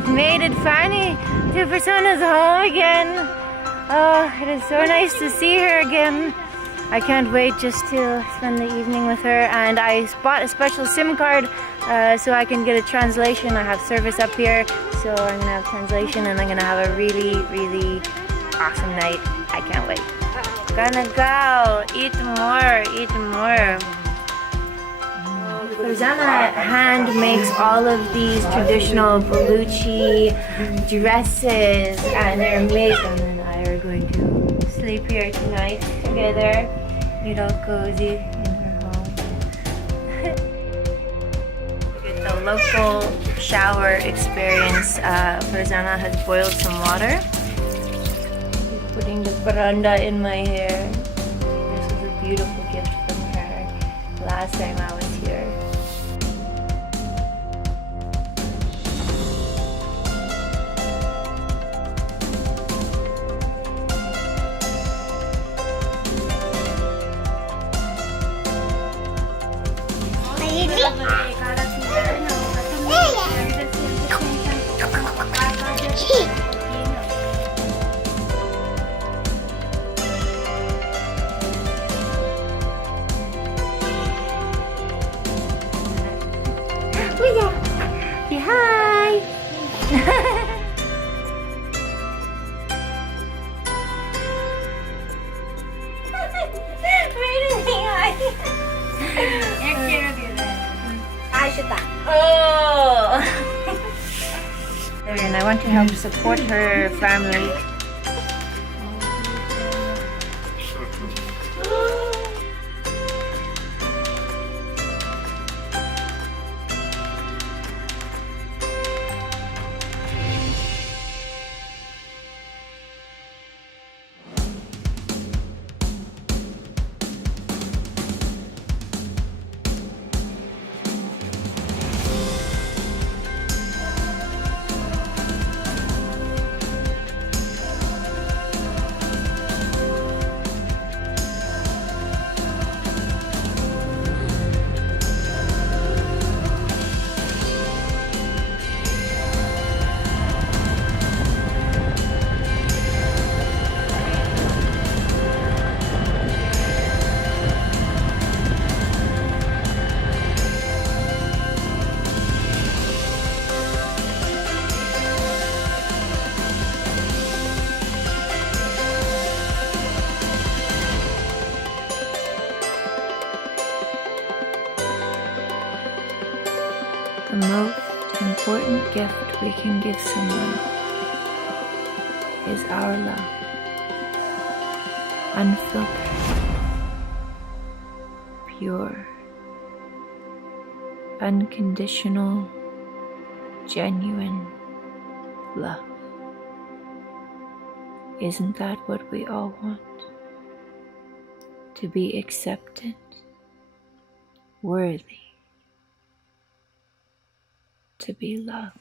I've made it finally to Prasanna's home again. Oh, it is so nice to see her again. I can't wait just to spend the evening with her, and I bought a special SIM card so I can get a translation. I have service up here, so I'm gonna have translation and I'm gonna have a really, really awesome night. I can't wait. Gonna go eat more, eat more. Prasanna hand makes all of these traditional Balochi dresses, and they're amazing. And I are going to sleep here tonight together, get all cozy in her home. Get the local shower experience. Prasanna has boiled some water. She's putting the paranda in my hair. This was a beautiful gift from her last time I was here. Say hi! Oh! And I want to help support her family. The most important gift we can give someone is our love. Unfiltered, pure, unconditional, genuine love. Isn't that what we all want? To be accepted, worthy, to be loved.